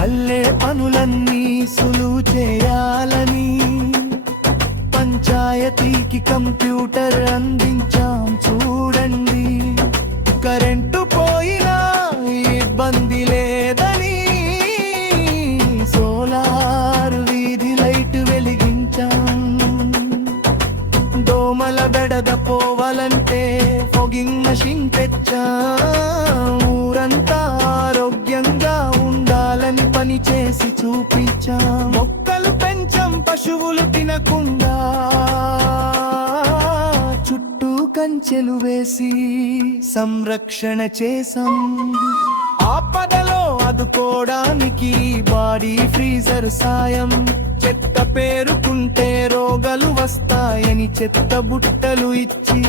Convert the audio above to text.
పనులన్నీ సులువు చేయాలని పంచాయతీకి కంప్యూటర్ అందించాం చూడండి. కరెంటు పోయినా ఇబ్బంది లేదని సోలార్ వీధి లైట్ వెలిగించాం. దోమల బెడద పోవాలంటే ఫొగింగ్ మషిన్ తెచ్చా. చేసి చూపించా. మొక్కలు పెంచం పశువులు తినకుండా. చుట్టూ కంచెలు వేసి సంరక్షణ చేసాం ఆపదలో అదుకోవడానికి బాడీ ఫ్రీజర్ సాయం. చెత్త పేరుకుంటే రోగాలు వస్తాయని చెత్త బుట్టలు ఇచ్చి